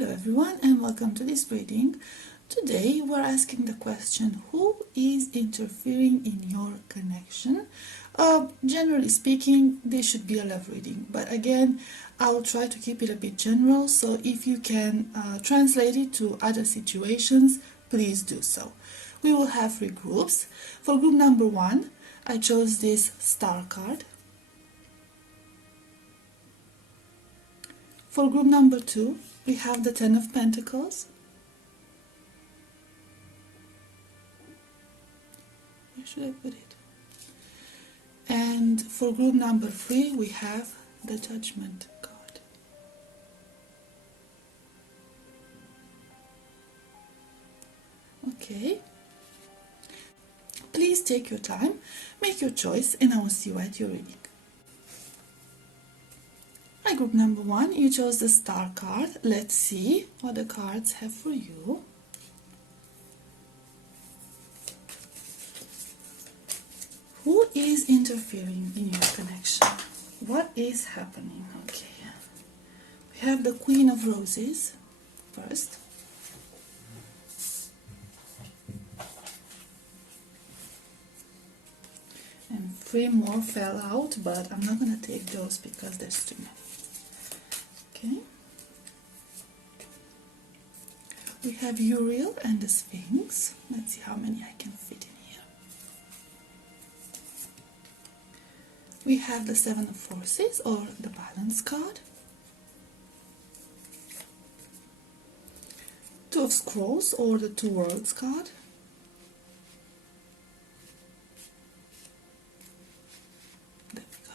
Hello everyone and welcome to this reading. Today we're asking the question, who is interfering in your connection? Generally speaking, this should be a love reading, but again, I'll try to keep it a bit general, so if you can translate it to other situations, please do so. We will have three groups. For group number one, I chose this star card. For group number two, we have the Ten of Pentacles. Where should I put it? And for group number three, we have the Judgment card. Okay. Please take your time, make your choice, and I will see you at your reading. Hi, group number one, you chose the star card. Let's see what the cards have for you. Who is interfering in your connection? What is happening? Okay. We have the Queen of Roses first. And three more fell out, but I'm not going to take those because there's too many. Okay. We have Uriel and the Sphinx. Let's see how many I can fit in here. We have the Seven of Forces, or the Balance card. Two of Scrolls, or the Two Worlds card. There we go.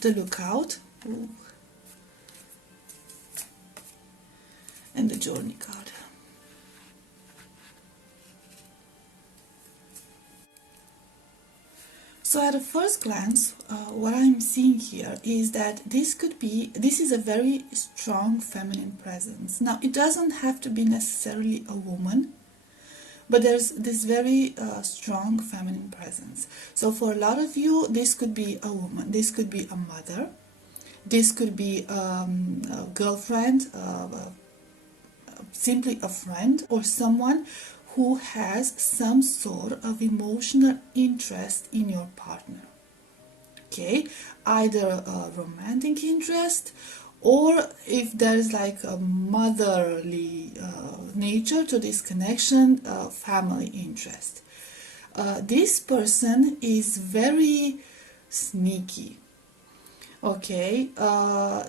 The Lookout. Ooh. And the Journey card. So at a first glance, what I'm seeing here is that this is a very strong feminine presence. Now, it doesn't have to be necessarily a woman, but there's this very strong feminine presence. So for a lot of you, this could be a woman, this could be a mother, this could be a girlfriend, simply a friend, or someone who has some sort of emotional interest in your partner. Okay, either a romantic interest, or if there's like a motherly nature to this connection, family interest. This person is very sneaky. Okay,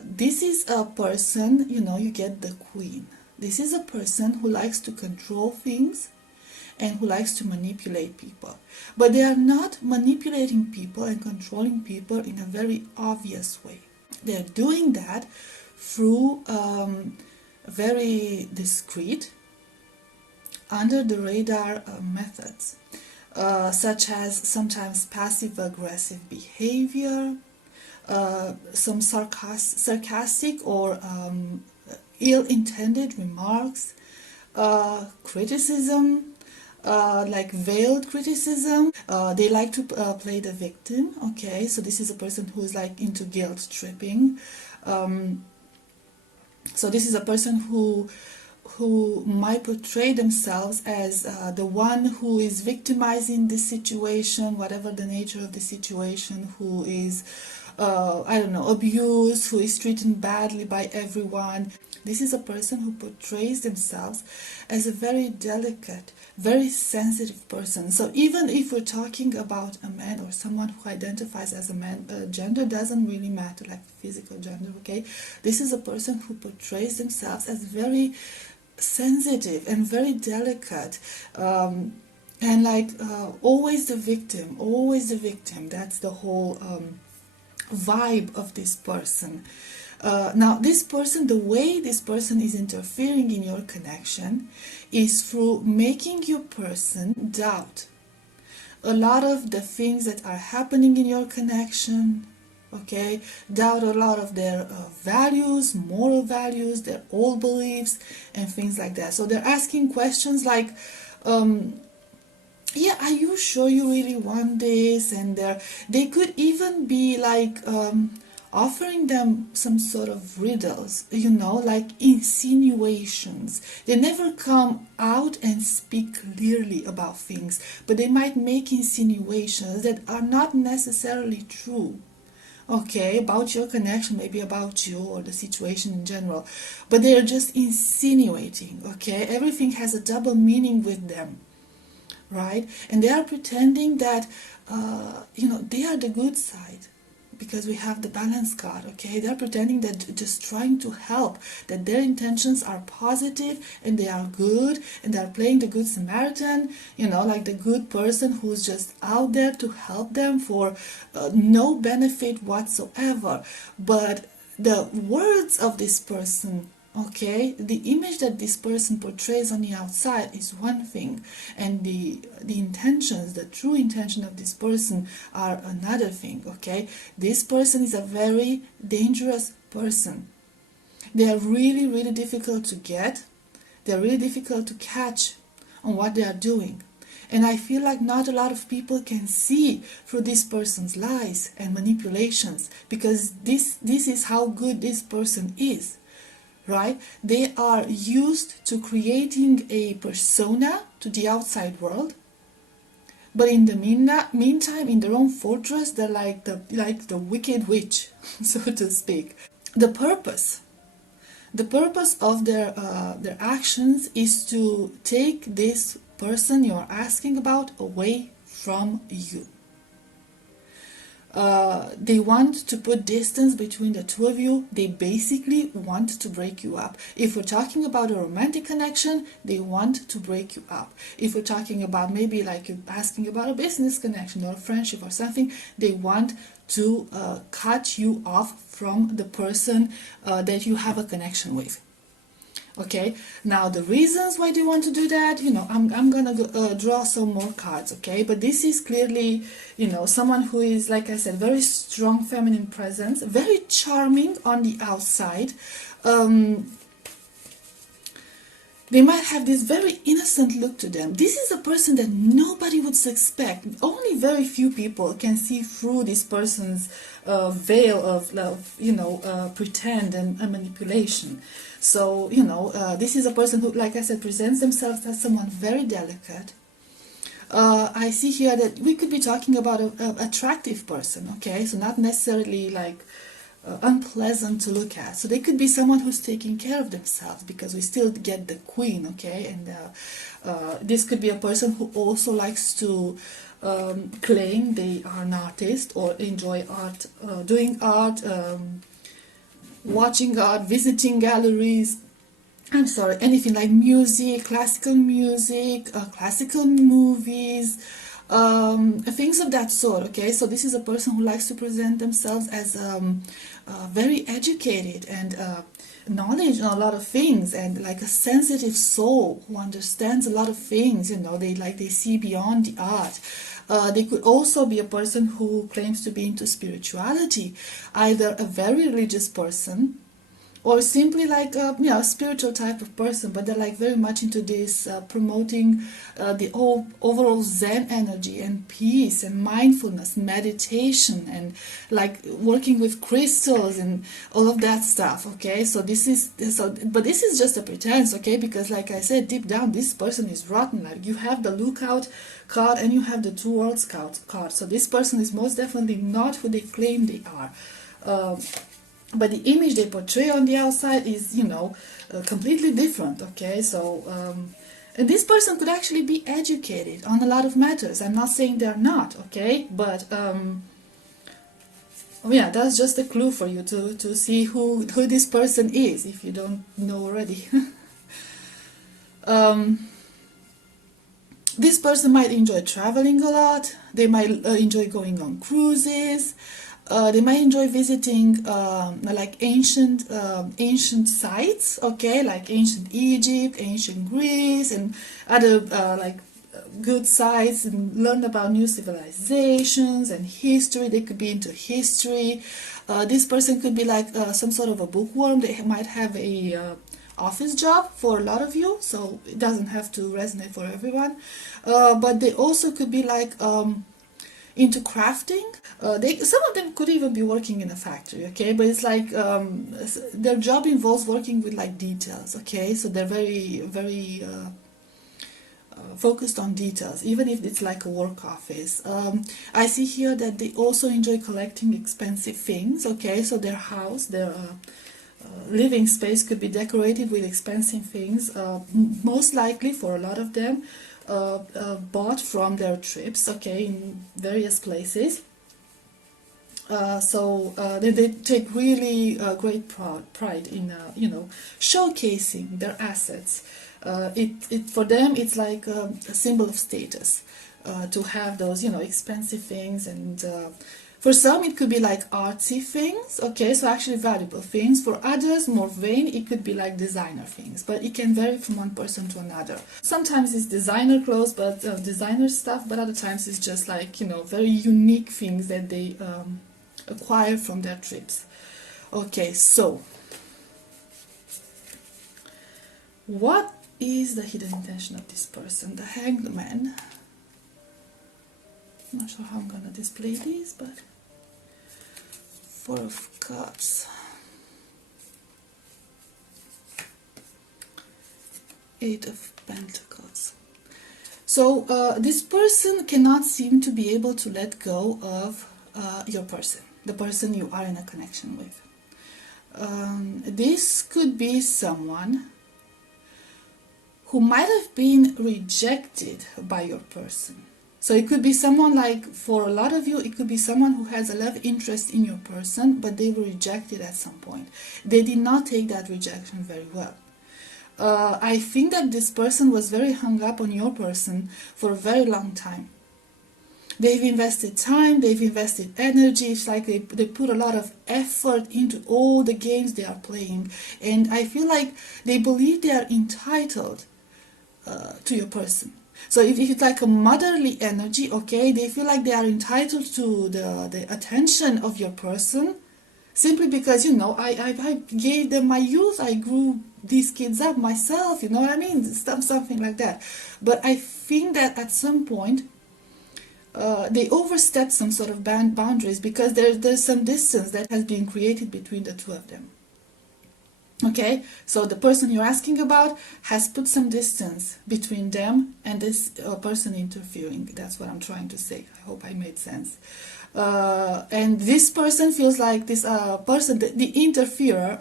this is a person, you get the Queen. This is a person who likes to control things and who likes to manipulate people. But they are not manipulating people and controlling people in a very obvious way. They're doing that through very discreet, under the radar methods, such as sometimes passive-aggressive behavior, some sarcastic or ill-intended remarks, criticism, like veiled criticism. They like to play the victim. Okay, so this is a person who's like into guilt tripping. So this is a person who might portray themselves as the one who is victimizing this situation, whatever the nature of the situation, who is abused, who is treated badly by everyone. This is a person who portrays themselves as a very delicate, very sensitive person. So even if we're talking about a man or someone who identifies as a man, gender doesn't really matter, like physical gender, okay? This is a person who portrays themselves as very sensitive and very delicate, and like always the victim, always the victim. That's the whole vibe of this person. Now this person, the way this person is interfering in your connection is through making your person doubt a lot of the things that are happening in your connection. Okay, doubt a lot of their values, moral values, their old beliefs and things like that. So they're asking questions like, yeah, are you sure you really want this? And they could even be like, offering them some sort of riddles, you know, like insinuations. They never come out and speak clearly about things, but they might make insinuations that are not necessarily true. Okay, about your connection, maybe about you or the situation in general, but they're just insinuating. Okay, everything has a double meaning with them, right? And they are pretending that they are the good side, because we have the balance card. Okay, they're pretending that, just trying to help, that their intentions are positive and they are good, and they're playing the good Samaritan, like the good person who's just out there to help them for no benefit whatsoever. But the words of this person, okay, the image that this person portrays on the outside is one thing, and the intentions, the true intention of this person are another thing. Okay, this person is a very dangerous person. They are really, really difficult to get. They're really difficult to catch on what they are doing. And I feel like not a lot of people can see through this person's lies and manipulations, because this is how good this person is. Right? They are used to creating a persona to the outside world, but in the meantime, in their own fortress, they're like the wicked witch, so to speak. The purpose of their actions is to take this person you're asking about away from you. They want to put distance between the two of you. They basically want to break you up. If we're talking about a romantic connection, they want to break you up. If we're talking about maybe like you're asking about a business connection or a friendship or something, they want to cut you off from the person that you have a connection with. Okay, now the reasons why they want to do that, I'm gonna draw some more cards. Okay, but this is clearly, someone who is, like I said, very strong feminine presence, very charming on the outside. They might have this very innocent look to them. This is a person that nobody would suspect. Only very few people can see through this person's veil of pretend and manipulation. So, this is a person who, like I said, presents themselves as someone very delicate. I see here that we could be talking about an attractive person, okay? So not necessarily like unpleasant to look at. So they could be someone who's taking care of themselves, because we still get the queen, okay? And this could be a person who also likes to claim they are an artist or enjoy art, doing art, watching art, visiting galleries, anything like music, classical movies, things of that sort. Okay, so this is a person who likes to present themselves as very educated and knowledge on a lot of things, and like a sensitive soul who understands a lot of things. They see beyond the art. They could also be a person who claims to be into spirituality, either a very religious person or simply like a spiritual type of person, but they're like very much into this promoting the overall Zen energy and peace and mindfulness, meditation, and like working with crystals and all of that stuff. Okay, but this is just a pretense. Okay, because like I said, deep down this person is rotten. Like you have the Lookout card and you have the Two Worlds card. So this person is most definitely not who they claim they are. But the image they portray on the outside is, completely different. Okay, so and this person could actually be educated on a lot of matters. I'm not saying they're not. Okay, but that's just a clue for you to see who this person is, if you don't know already. This person might enjoy traveling a lot. They might enjoy going on cruises. They might enjoy visiting like ancient sites, okay, like ancient Egypt, ancient Greece, and other good sites, and learn about new civilizations and history. They could be into history. This person could be like some sort of a bookworm. They might have a office job for a lot of you, so it doesn't have to resonate for everyone. But they also could be like into crafting. Some of them could even be working in a factory, okay, but it's like their job involves working with like details, okay, so they're very focused on details, even if it's like a work office. I see here that they also enjoy collecting expensive things, okay, so their house, their living space could be decorated with expensive things, most likely for a lot of them bought from their trips, okay, in various places. They take really great pride in showcasing their assets. It for them it's like a symbol of status to have those expensive things, and for some it could be like artsy things, okay, so actually valuable things. For others, more vain, it could be like designer things, but it can vary from one person to another. Sometimes it's designer clothes, but designer stuff, but other times it's just like very unique things that they acquire from their trips. Okay, so what is the hidden intention of this person? The Hanged Man. I'm not sure how I'm gonna display these, but Four of Cups, Eight of Pentacles. So this person cannot seem to be able to let go of your person, the person you are in a connection with. This could be someone who might have been rejected by your person. So it could be someone like, for a lot of you, it could be someone who has a love interest in your person, but they were rejected at some point. They did not take that rejection very well. I think that this person was very hung up on your person for a very long time. They've invested time, they've invested energy. It's like they put a lot of effort into all the games they are playing. And I feel like they believe they are entitled to your person. So if it's like a motherly energy, okay, they feel like they are entitled to the attention of your person, simply because, I gave them my youth, I grew these kids up myself, you know what I mean? Something like that. But I think that at some point, they overstepped some sort of boundaries, because there's some distance that has been created between the two of them. Okay, so the person you're asking about has put some distance between them and this person interfering. That's what I'm trying to say. I hope I made sense. And this person feels like this person, the interferer,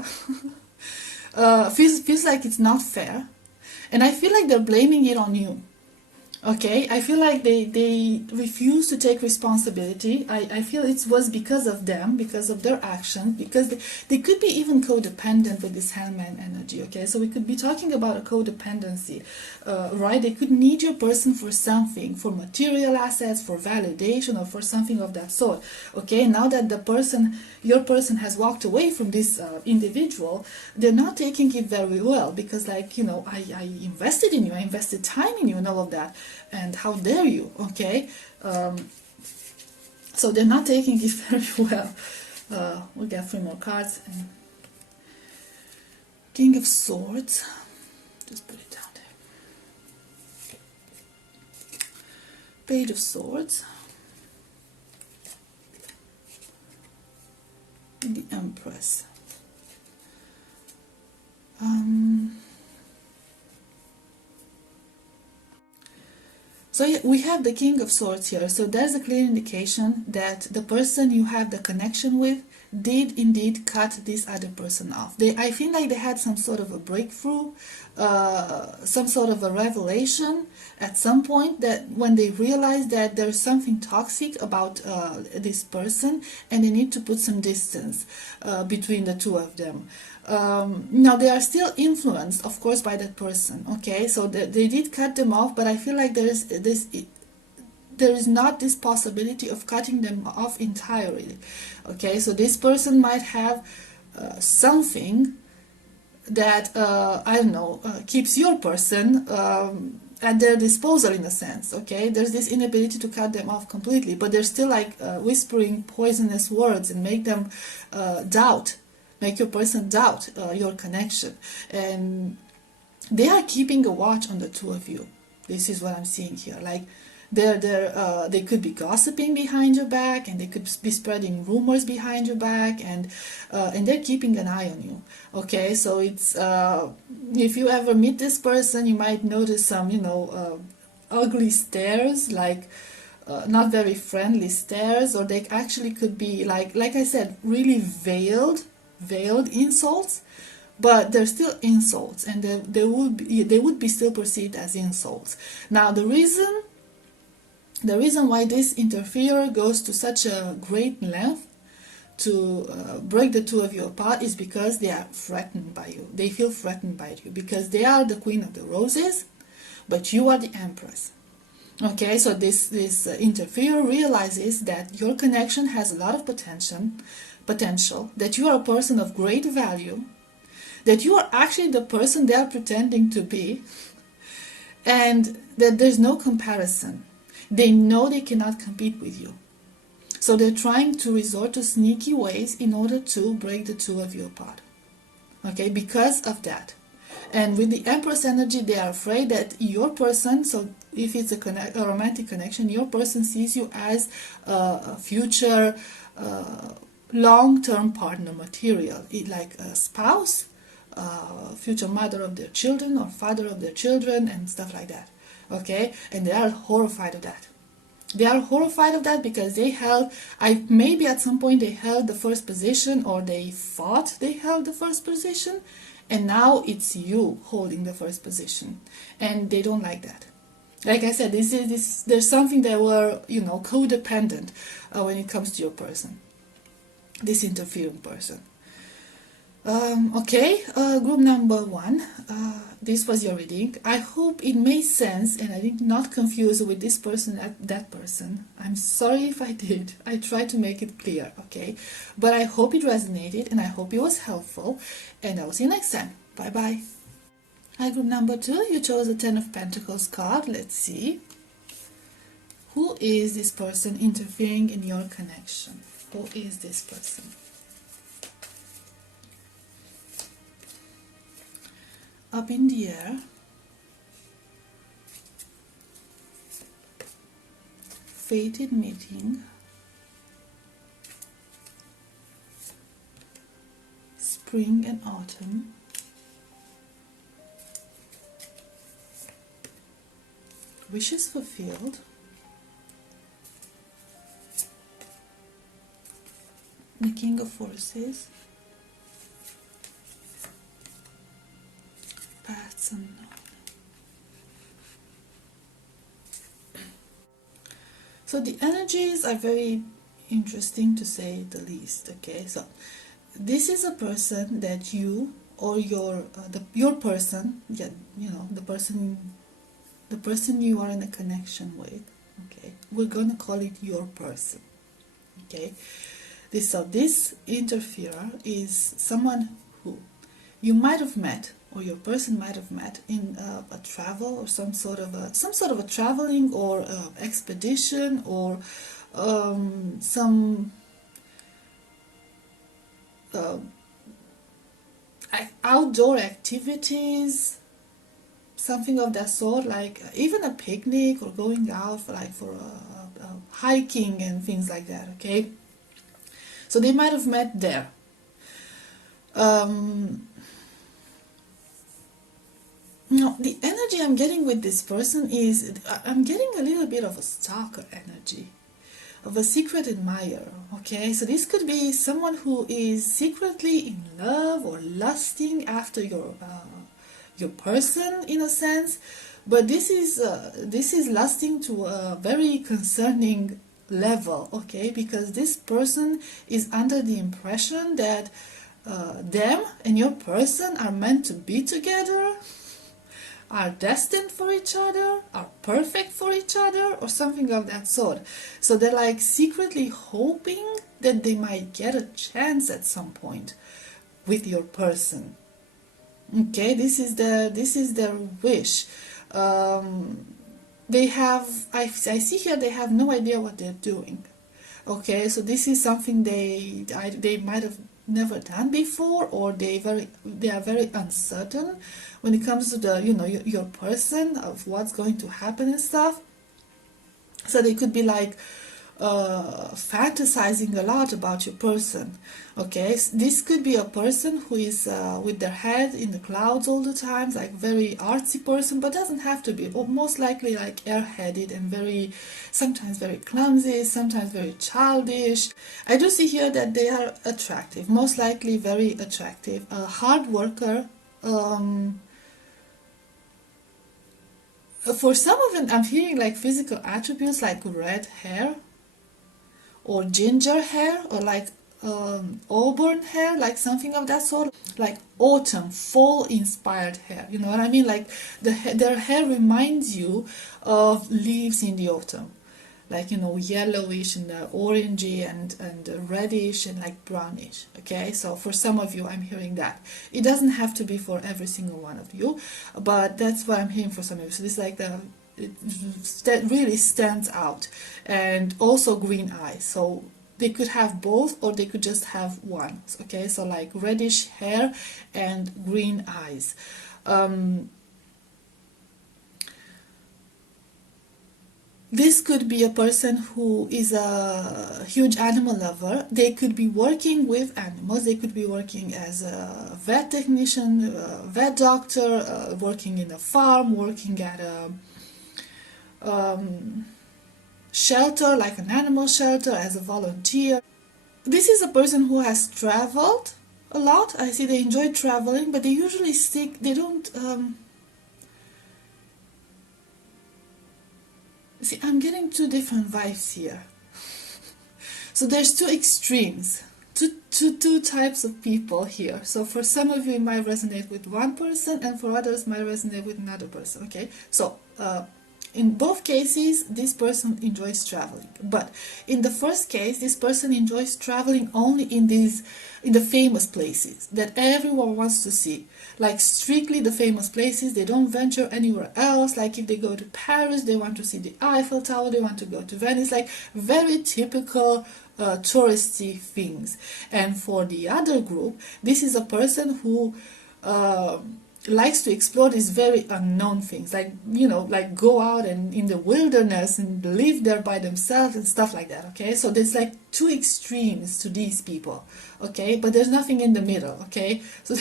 feels like it's not fair. And I feel like they're blaming it on you. Okay, I feel like they refuse to take responsibility. I feel it was because of them, because of their actions, because they could be even codependent with this Hangman energy, okay? So we could be talking about a codependency, right? They could need your person for something, for material assets, for validation, or for something of that sort, okay? Now that your person has walked away from this individual, they're not taking it very well, because like, I invested in you, I invested time in you and all of that. And how dare you, okay? So they're not taking it very well. We get 3 more cards. And King of Swords. Just put it down there. Page of Swords. And the Empress. So yeah, we have the King of Swords here. So there's a clear indication that the person you have the connection with did indeed cut this other person off. I feel like they had some sort of a breakthrough, some sort of a revelation at some point, that when they realize that there's something toxic about this person, and they need to put some distance between the two of them. Now they are still influenced, of course, by that person, okay, so they did cut them off, but I feel like there is not this possibility of cutting them off entirely, okay? So this person might have something that I don't know, keeps your person at their disposal, in a sense, okay? There's this inability to cut them off completely, but they're still like whispering poisonous words and make them make your person doubt your connection. And they are keeping a watch on the two of you. This is what I'm seeing here. Like, They could be gossiping behind your back, and they could be spreading rumors behind your back, and they're keeping an eye on you. Okay, so it's if you ever meet this person, you might notice some, ugly stares, like not very friendly stares, or they actually could be like I said, really veiled insults, but they're still insults, and they would be still perceived as insults. Now the reason why this interferer goes to such a great length to break the two of you apart is because they are threatened by you. They feel threatened by you because they are the Queen of the Roses, but you are the Empress. Okay, so this interferer realizes that your connection has a lot of potential, that you are a person of great value, that you are actually the person they are pretending to be, and that there's no comparison. They know they cannot compete with you. So they're trying to resort to sneaky ways in order to break the two of you apart. Okay, because of that. And with the Empress energy, they are afraid that your person, so if it's a romantic connection, your person sees you as a future long-term partner material, like a spouse, future mother of their children or father of their children, and stuff like that. Okay, and they are horrified of that. They are horrified of that because maybe at some point they held the first position, or they thought they held the first position, and now it's you holding the first position, and they don't like that. Like I said, there's something that were, codependent when it comes to your person, this interfering person. Okay, group number 1, this was your reading. I hope it made sense and I did not confuse with this person and that person. I'm sorry if I did. I tried to make it clear, okay? But I hope it resonated and I hope it was helpful, and I will see you next time. Bye bye. Hi, group number 2, you chose the 10 of Pentacles card. Let's see. Who is this person interfering in your connection? Who is this person? Up in the air, fated meeting, spring and autumn, wishes fulfilled, the King of Forces, paths unknown. So the energies are very interesting, to say the least. Okay, so this is a person that you or your person, the person you are in a connection with. Okay, we're gonna call it your person. Okay, this interferer is someone who you might have met, or your person might have met in a travel, or some sort of a traveling or expedition, or some outdoor activities, something of that sort, like even a picnic or going out for hiking and things like that. Okay, so they might have met there. Now, the energy I'm getting with this person is, I'm getting a little bit of a stalker energy, of a secret admirer. Okay, so this could be someone who is secretly in love or lusting after your person, in a sense, but this is lusting to a very concerning level. Okay, because this person is under the impression that them and your person are meant to be together, are destined for each other, are perfect for each other, or something of that sort. So they're like secretly hoping that they might get a chance at some point with your person. Okay, this is their wish. They have, I see here, they have no idea what they're doing. Okay, so this is something they might have never done before, or they are very uncertain when it comes to the your person, of what's going to happen and stuff. So they could be like fantasizing a lot about your person. Okay, this could be a person who is with their head in the clouds all the time, like very artsy person, but doesn't have to be. Or most likely like airheaded and very, sometimes very clumsy, sometimes very childish. I do see here that they are attractive, most likely very attractive, a hard worker. For some of them, I'm hearing like physical attributes like red hair, or ginger hair, or like auburn hair, like something of that sort, like autumn, fall inspired hair. You know what I mean? Like their hair reminds you of leaves in the autumn, like, you know, yellowish and orangey and reddish and like brownish. Okay, so for some of you, I'm hearing that. It doesn't have to be for every single one of you, but that's what I'm hearing for some of you. So this is like that really stands out. And also green eyes, so they could have both or they could just have one. Okay, so like reddish hair and green eyes. This could be a person who is a huge animal lover. They could be working with animals. They could be working as a vet technician, a vet doctor, working in a farm, working at a shelter, like an animal shelter, as a volunteer. This is a person who has traveled a lot. I see they enjoy traveling, but they usually stick, they don't... See, I'm getting two different vibes here. So there's two extremes, two types of people here. So for some of you, it might resonate with one person, and for others, it might resonate with another person. Okay, so in both cases, this person enjoys traveling. But in the first case, this person enjoys traveling only in the famous places that everyone wants to see. Like strictly the famous places. They don't venture anywhere else. Like if they go to Paris, they want to see the Eiffel Tower. They want to go to Venice. Like very typical touristy things. And for the other group, this is a person who likes to explore these very unknown things, like, you know, like go out and in the wilderness and live there by themselves and stuff like that. Okay, so there's like two extremes to these people. Okay, but there's nothing in the middle. Okay, so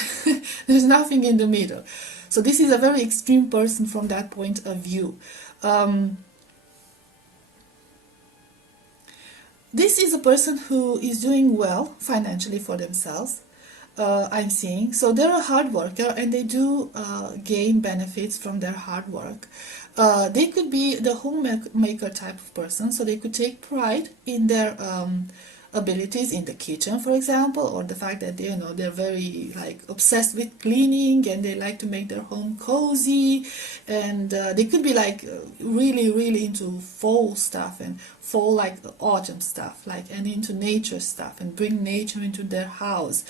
there's nothing in the middle. So this is a very extreme person from that point of view. This is a person who is doing well financially for themselves. I'm seeing. So they're a hard worker and they do gain benefits from their hard work. They could be the homemaker type of person, so they could take pride in their abilities in the kitchen, for example, or the fact that they, you know, they're very like obsessed with cleaning and they like to make their home cozy, and they could be like really into fall stuff and fall like autumn stuff, like, and into nature stuff and bring nature into their house.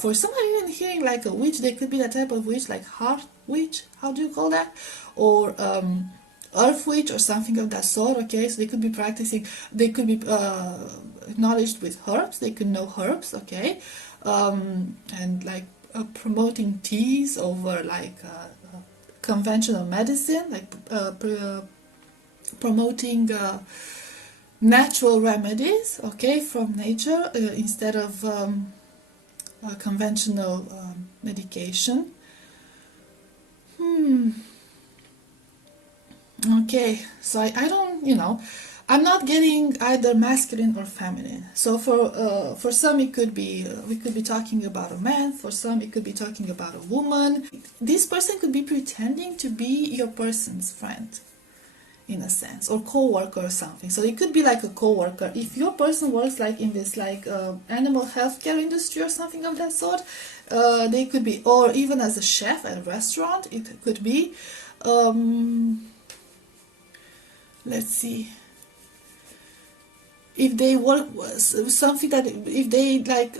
For some, I'm even hearing like a witch. They could be that type of witch, like heart witch, how do you call that, or earth witch or something of that sort. Okay, so they could be practicing, they could be acknowledged with herbs, they could know herbs. Okay, and like promoting teas over like conventional medicine, like promoting natural remedies, okay, from nature instead of conventional medication. Okay, so I don't, you know, I'm not getting either masculine or feminine. So for some it could be, we could be talking about a man, for some it could be talking about a woman. This person could be pretending to be your person's friend, in a sense, or co-worker or something. So it could be like a co-worker. If your person works like in this like animal healthcare industry or something of that sort, they could be, or even as a chef at a restaurant, it could be. Let's see, if they work something that, if they like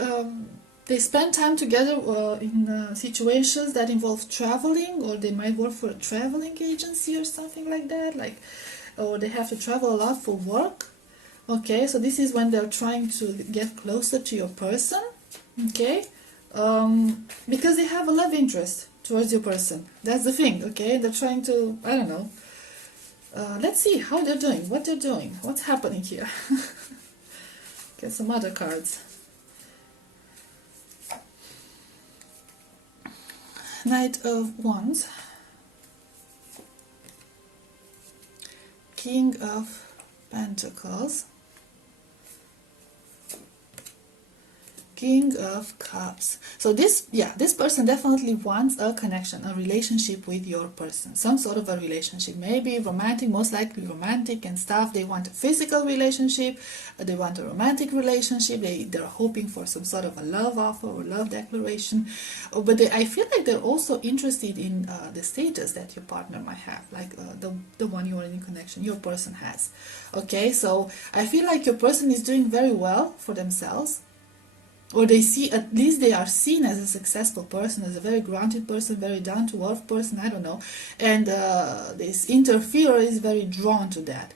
they spend time together in situations that involve traveling, or they might work for a traveling agency or something like that, like, or they have to travel a lot for work. Okay, so this is when they're trying to get closer to your person. Okay, because they have a love interest towards your person. That's the thing. Okay, they're trying to, I don't know, Let's see how they're doing, what they're doing, what's happening here. Get some other cards. Knight of Wands, King of Pentacles, King of Cups. So this person definitely wants a connection, a relationship with your person, some sort of a relationship, maybe romantic, most likely romantic and stuff. They want a physical relationship, they want a romantic relationship, they're hoping for some sort of a love offer or love declaration, but I feel like they're also interested in the status that your partner might have, like the one you are in connection, your person has. Okay, so I feel like your person is doing very well for themselves, or they see, at least they are seen as a successful person, as a very grounded person, very down-to-earth person, I don't know, and this interferer is very drawn to that.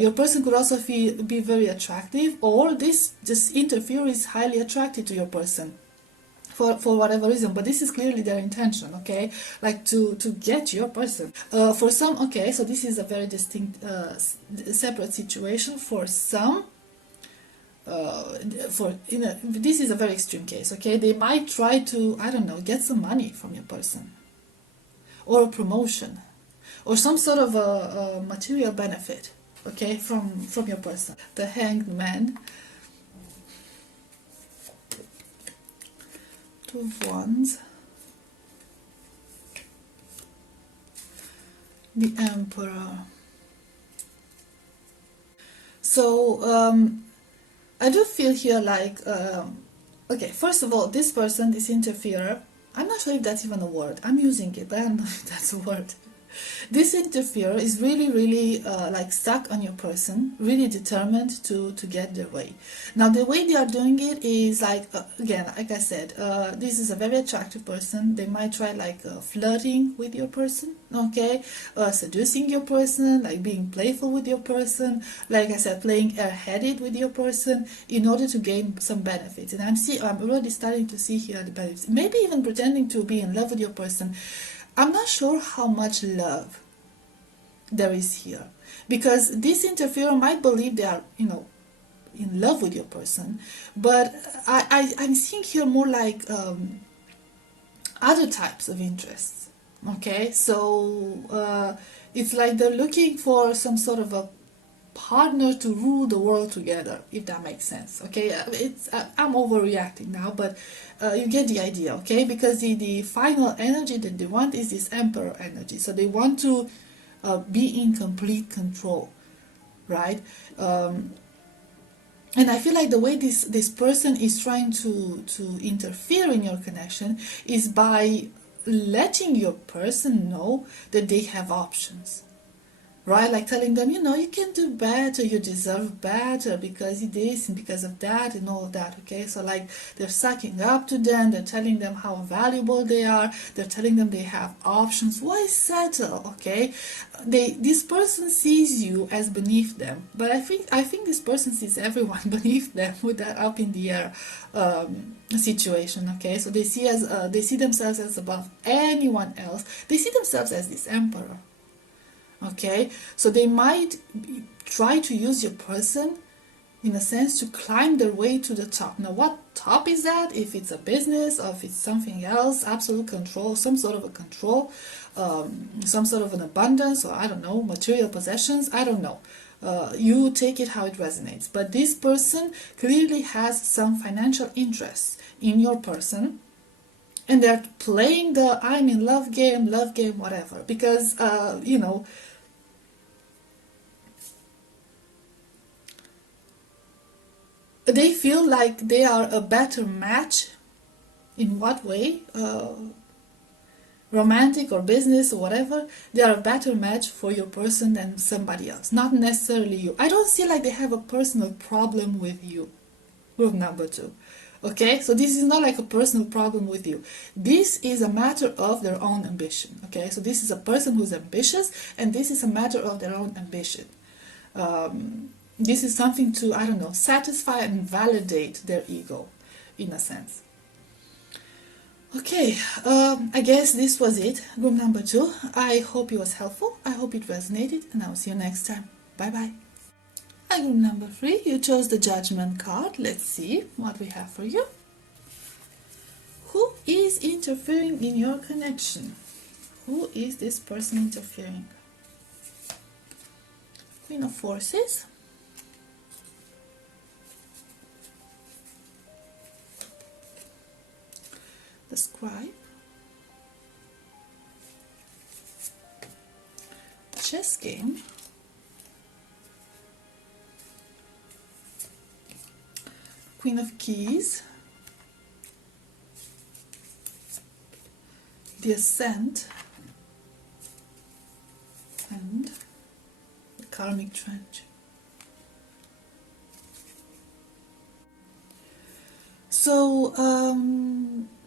Your person could also be very attractive, or this interferer is highly attracted to your person for whatever reason, but this is clearly their intention, okay, like to get your person. For some, okay, so this is a very distinct separate situation. For some, this is a very extreme case, okay, they might try to, I don't know, get some money from your person, or a promotion, or some sort of a material benefit, okay, from your person. The Hanged Man, Two of Wands, the Emperor. So I do feel here like, okay, first of all, this person, this interferer, I'm not sure if that's even a word. I'm using it, but I don't know if that's a word. This interferer is really like stuck on your person, really determined to get their way. Now the way they are doing it is like, again, like I said, this is a very attractive person. They might try like flirting with your person, okay, seducing your person, like being playful with your person, like I said, playing airheaded with your person in order to gain some benefits. And I'm already starting to see here the benefits, maybe even pretending to be in love with your person. I'm not sure how much love there is here, because this interferer might believe they are, in love with your person, but I'm seeing here more like other types of interests. Okay, so it's like they're looking for some sort of a partner to rule the world together, if that makes sense. Okay, I'm overreacting now, but you get the idea. Okay, because the final energy that they want is this Emperor energy, so they want to be in complete control, right? And I feel like the way this person is trying to interfere in your connection is by letting your person know that they have options, right? Like telling them, you can do better, you deserve better because of this and because of that and all of that, okay? So like they're sucking up to them, they're telling them how valuable they are, they're telling them they have options. Why settle, okay? This person sees you as beneath them, but I think this person sees everyone beneath them with that up in the air situation, okay? So they see themselves as above anyone else. They see themselves as this emperor. Okay, so they might try to use your person in a sense to climb their way to the top. Now what top is that? If it's a business or if it's something else, absolute control, some sort of a control, some sort of an abundance, or I don't know, material possessions, I don't know. You take it how it resonates. But this person clearly has some financial interests in your person, and they're playing the I'm in love game, whatever, because they feel like they are a better match. In what way? Romantic or business or whatever, they are a better match for your person than somebody else, not necessarily you. I don't see like they have a personal problem with you, with number two. Okay, so this is not like a personal problem with you. This is a matter of their own ambition. Okay, so this is a person who's ambitious, and this is a matter of their own ambition. This is something to, I don't know, satisfy and validate their ego, in a sense. Okay, I guess this was it, group number 2. I hope it was helpful. I hope it resonated, and I'll see you next time. Bye bye. And group number 3, you chose the judgment card. Let's see what we have for you. Who is interfering in your connection? Who is this person interfering? Queen of Forces. The Scribe. Chess game. Queen of Keys. The Ascent. And the Karmic Trench. So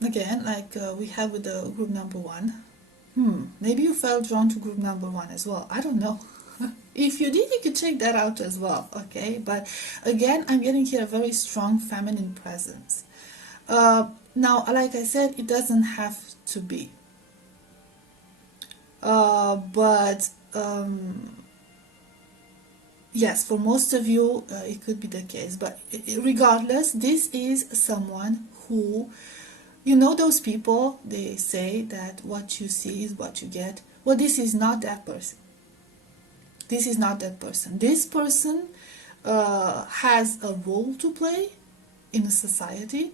again, like we have with the group number 1, maybe you felt drawn to group number 1 as well. I don't know. If you did, you could check that out as well. Okay, but again, I'm getting here a very strong feminine presence. Now, like I said, it doesn't have to be. But yes, for most of you, it could be the case. But regardless, this is someone who, you know, those people, they say that what you see is what you get. Well, this is not that person. This is not that person. This person has a role to play in a society,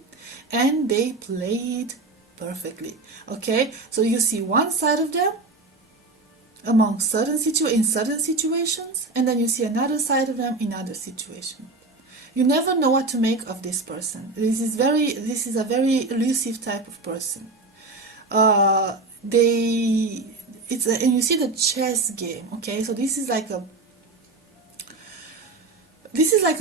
and they play it perfectly. Okay, so you see one side of them among certain in certain situations, and then you see another side of them in other situations. You never know what to make of this person. This is a very elusive type of person. And you see the chess game. Okay, so this is like a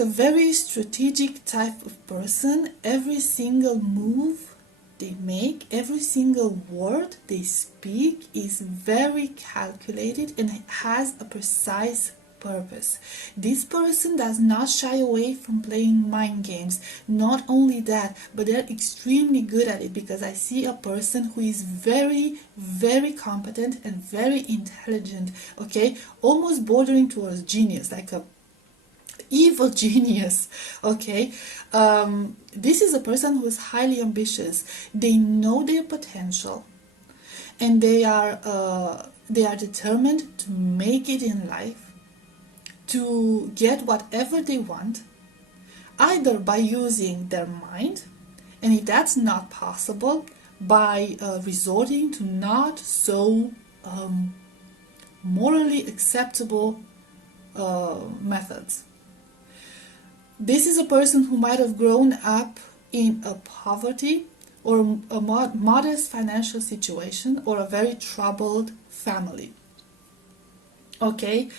very strategic type of person. Every single move they make, every single word they speak is very calculated and has a precise purpose. This person does not shy away from playing mind games. Not only that, but they're extremely good at it, because I see a person who is very, very competent and very intelligent. Okay, almost bordering towards genius, like a evil genius. Okay, this is a person who is highly ambitious. They know their potential, and they are determined to make it in life, to get whatever they want, either by using their mind, and if that's not possible, by resorting to not so morally acceptable methods. This is a person who might have grown up in a poverty or a modest financial situation, or a very troubled family. Okay,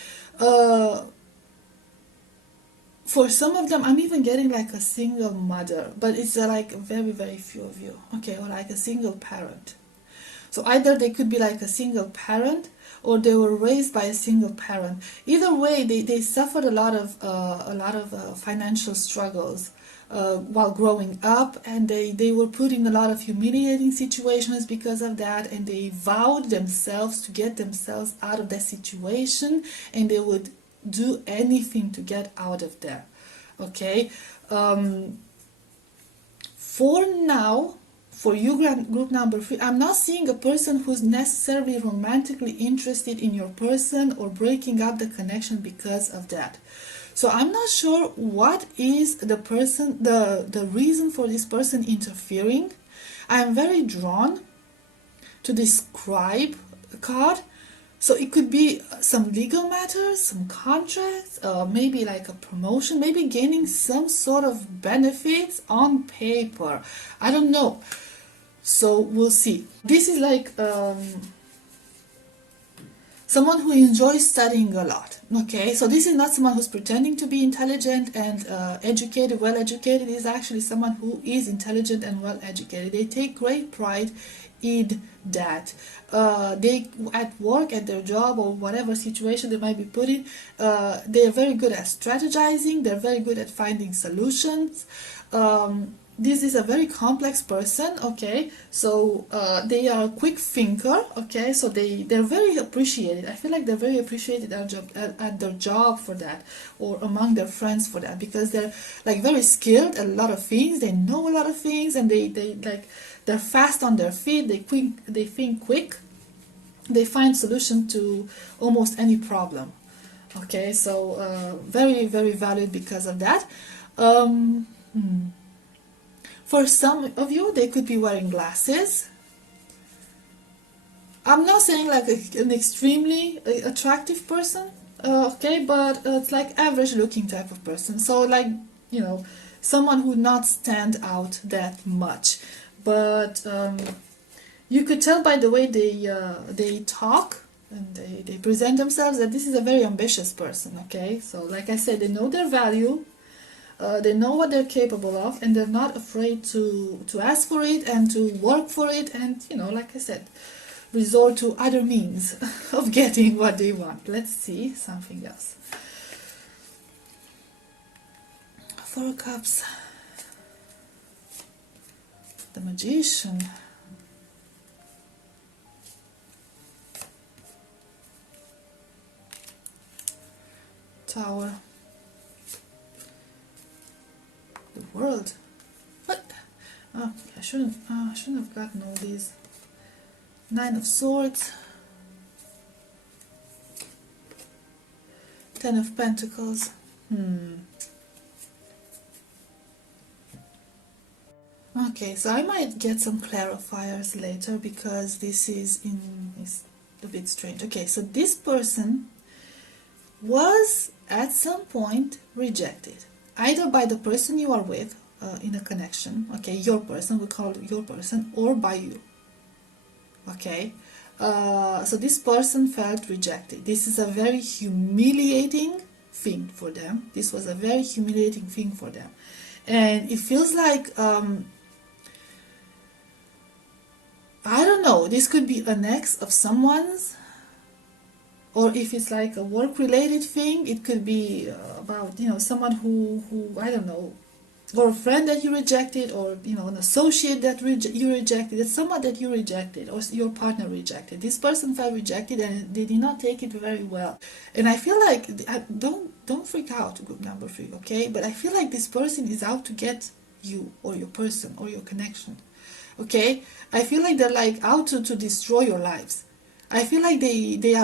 for some of them, I'm even getting like a single mother, but it's like very, very few of you. Okay, or like a single parent. So either they could be like a single parent, or they were raised by a single parent. Either way, they suffered a lot of financial struggles while growing up, and they were put in a lot of humiliating situations because of that, and they vowed themselves to get themselves out of that situation, and they would do anything to get out of there. Okay, for now, for you, group number 3, I'm not seeing a person who's necessarily romantically interested in your person or breaking up the connection because of that. So I'm not sure what is the reason for this person interfering. I'm very drawn to this Scribe card. So it could be some legal matters, some contracts, maybe like a promotion, maybe gaining some sort of benefits on paper. I don't know. So we'll see. This is like someone who enjoys studying a lot. Okay, so this is not someone who's pretending to be intelligent and educated, well educated. This is actually someone who is intelligent and well educated. They take great pride in that. They, at work, at their job, or whatever situation they might be put in, they are very good at strategizing. They're very good at finding solutions. this is a very complex person, okay, so they are a quick thinker, okay, so they're very appreciated. I feel like they're very appreciated at their job for that, or among their friends for that, because they're like very skilled at a lot of things, they know a lot of things, and they like they're fast on their feet, they think quick, they find solution to almost any problem, okay, so very very valued because of that. um, hmm. For some of you, they could be wearing glasses. I'm not saying like an extremely attractive person, okay, but it's like average looking type of person. So like, you know, someone who not stand out that much. But you could tell by the way they talk and they present themselves that this is a very ambitious person, okay? So like I said, they know their value, they know what they're capable of, and they're not afraid to ask for it and to work for it, and you know, like I said, resort to other means of getting what they want. Let's see something else. Four of Cups, the Magician, Tower, the World. What? Oh, I shouldn't have gotten all these. Nine of Swords, Ten of Pentacles. Okay, so I might get some clarifiers later because this is a bit strange. Okay, so this person was at some point rejected, either by the person you are with in a connection, okay, your person, we call it your person, or by you. Okay, so this person felt rejected. This is a very humiliating thing for them. This was a very humiliating thing for them, and it feels like I don't know, this could be an ex of someone's, or if it's like a work related thing, it could be about, you know, someone who I don't know, or a friend that you rejected, or you know, an associate that you rejected. It's someone that you rejected, or your partner rejected. This person felt rejected and they did not take it very well. And I feel like, don't freak out, group number 3, okay, but I feel like this person is out to get you or your person or your connection, okay. I feel like they're like out to destroy your lives. I feel like they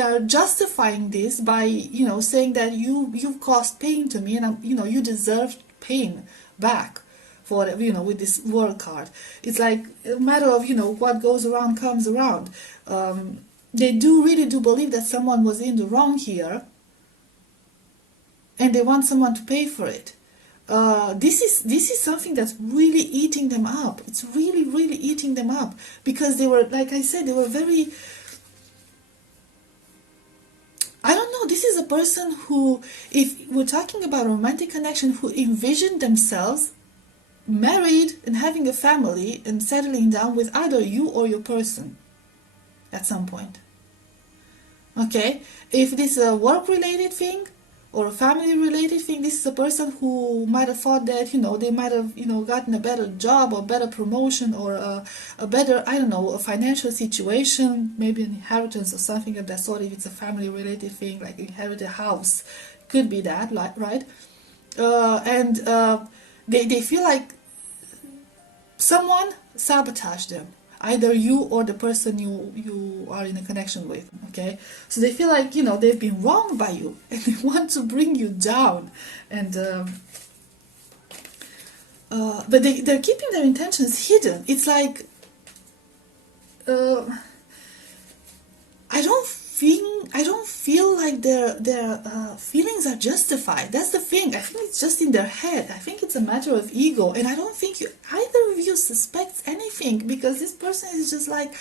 are justifying this by, you know, saying that you've caused pain to me, and you know, you deserve pain back for, you know, with this World card. It's like a matter of, you know, what goes around comes around. They really do believe that someone was in the wrong here, and they want someone to pay for it. This is something that's really eating them up. It's really eating them up, because they were, like I said, they were very, I don't know, this is a person who, if we're talking about a romantic connection, who envisioned themselves married and having a family and settling down with either you or your person at some point. Okay? If this is a work-related thing or a family-related thing, this is a person who might have thought that, you know, they might have, you know, gotten a better job or better promotion, or a better, I don't know, a financial situation, maybe an inheritance or something of that sort. If it's a family-related thing, like inherit a house, could be that, like, right? And they feel like someone sabotaged them, either you or the person you are in a connection with, okay. So they feel like, you know, they've been wronged by you and they want to bring you down, and but they're keeping their intentions hidden. It's like I don't feel like their feelings are justified. That's the thing. I think it's just in their head. I think it's a matter of ego, and I don't think either of you suspects anything, because this person is just like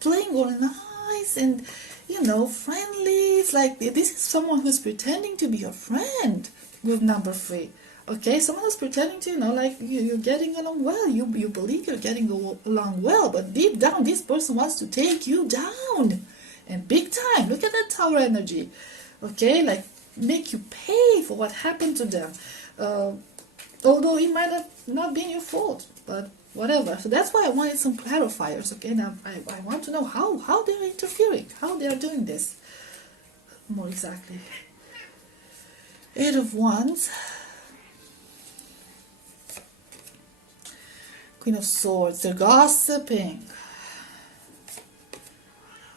playing all nice and, you know, friendly. It's like this is someone who's pretending to be your friend. With number 3. Okay, someone who's pretending to, you know, like you're getting along well. You believe you're getting along well, but deep down, this person wants to take you down, and big time. Look at that Tower energy. Okay, like make you pay for what happened to them. although it might have not been your fault, but whatever. So that's why I wanted some clarifiers. Okay, now I want to know how they're interfering, how they are doing this more exactly. Eight of Wands, Queen of Swords, they're gossiping.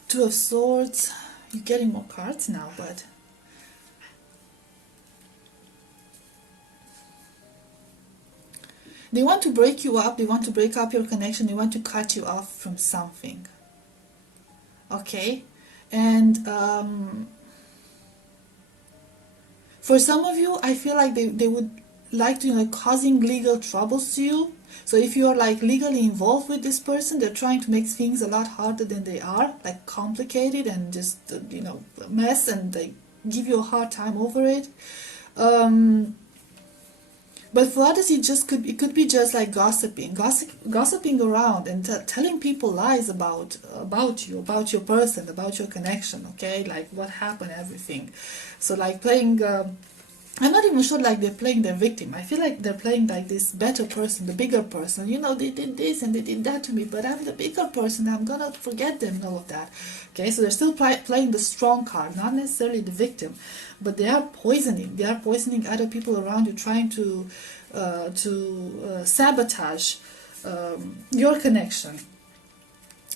Two of Swords, you're getting more cards now, but they want to break you up, they want to break up your connection, they want to cut you off from something. Okay? And for some of you, I feel like they would like to, causing legal troubles to you. So if you are like legally involved with this person, they're trying to make things a lot harder than they are, like complicated and just, a mess, and they give you a hard time over it. But for others, it could be just like gossiping around and telling people lies about you, about your person, about your connection. Okay, like what happened, everything. So like playing. I'm not even sure like they're playing their victim. I feel like they're playing like this better person, the bigger person. They did this and they did that to me, but I'm the bigger person. I'm gonna forget them and all of that. Okay, so they're still playing the strong card, not necessarily the victim, but they are poisoning. They are poisoning other people around you, trying to sabotage your connection.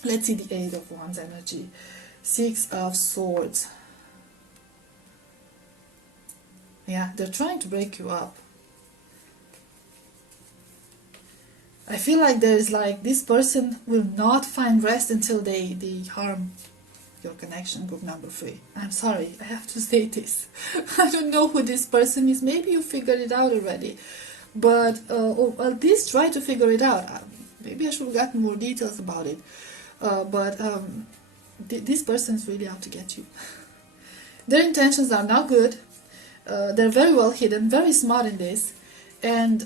Let's see the Eight of Wands energy, Six of Swords. Yeah, they're trying to break you up. I feel like there's like this person will not find rest until they harm your connection, group number 3. I'm sorry, I have to say this. I don't know who this person is. Maybe you figured it out already. But, or at least try to figure it out. Maybe I should have gotten more details about it. But this person is really out to get you. Their intentions are not good. They're very well hidden, very smart in this, and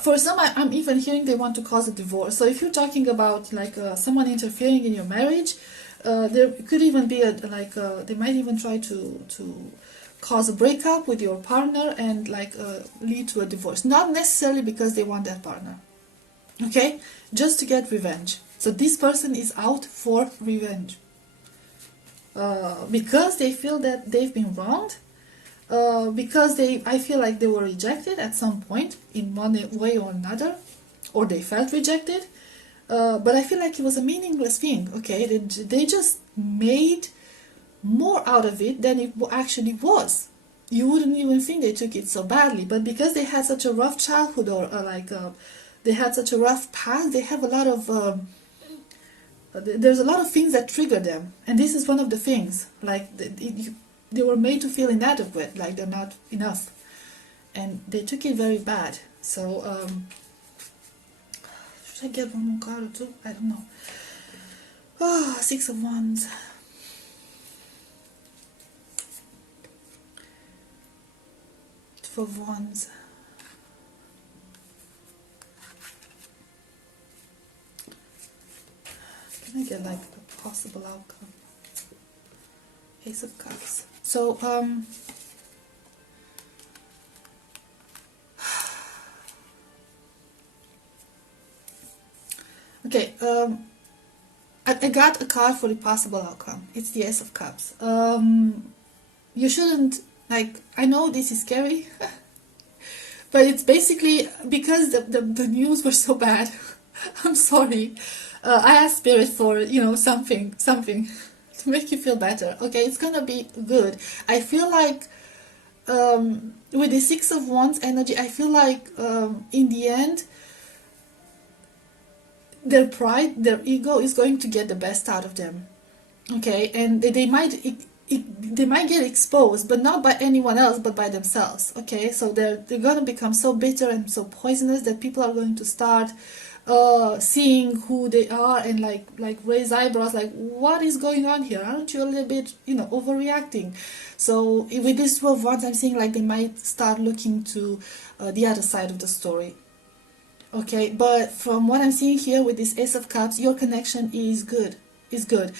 for some, I'm even hearing they want to cause a divorce. So if you're talking about like someone interfering in your marriage, there could even be they might even try to cause a breakup with your partner and lead to a divorce. Not necessarily because they want that partner, okay? Just to get revenge. So this person is out for revenge. Because they feel that they've been wronged, because I feel like they were rejected at some point in one way or another, or they felt rejected, but I feel like it was a meaningless thing, okay? They just made more out of it than it actually was. You wouldn't even think they took it so badly, but because they had such a rough childhood, or they had such a rough past, they have a lot of there's a lot of things that trigger them, and this is one of the things. Like they were made to feel inadequate, like they're not enough, and they took it very bad. So should I get one more card or two? I don't know. Oh, Six of Wands. Two of Wands. Can I get like the possible outcome? Ace of Cups. So okay, I got a card for the possible outcome. It's the Ace of Cups. You shouldn't, I know this is scary, but it's basically because the news was so bad. I'm sorry. I asked Spirit for, something to make you feel better. Okay, it's gonna be good. I feel like with the Six of Wands energy, I feel like in the end, their pride, their ego is going to get the best out of them. Okay, and they might get exposed, but not by anyone else, but by themselves. Okay, so they're gonna become so bitter and so poisonous that people are going to start seeing who they are and like raise eyebrows, like, what is going on here? Aren't you a little bit overreacting? So with this 12 Wands, I'm seeing like they might start looking to the other side of the story. Okay, but from what I'm seeing here with this Ace of Cups, your connection is good. It's going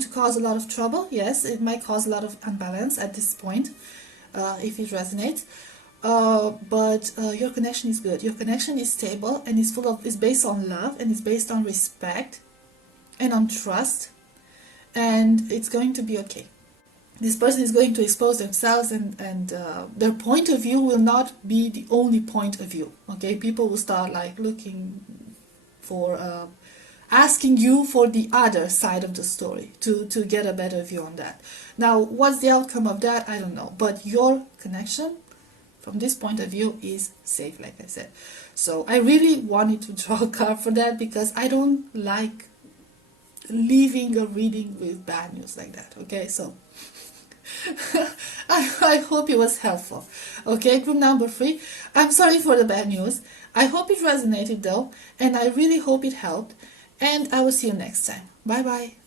to cause a lot of trouble. Yes, it might cause a lot of unbalance at this point. if it resonates. But your connection is good. Your connection is stable and is based on love and is based on respect and on trust, and it's going to be okay. This person is going to expose themselves, and their point of view will not be the only point of view. Okay, people will start like looking for asking you for the other side of the story to get a better view on that. Now, what's the outcome of that? I don't know, but your connection from this point of view is safe, like I said. So I really wanted to draw a card for that because I don't like leaving a reading with bad news like that. Okay, so I hope it was helpful. Okay, group number 3. I'm sorry for the bad news. I hope it resonated though, and I really hope it helped. And I will see you next time. Bye bye.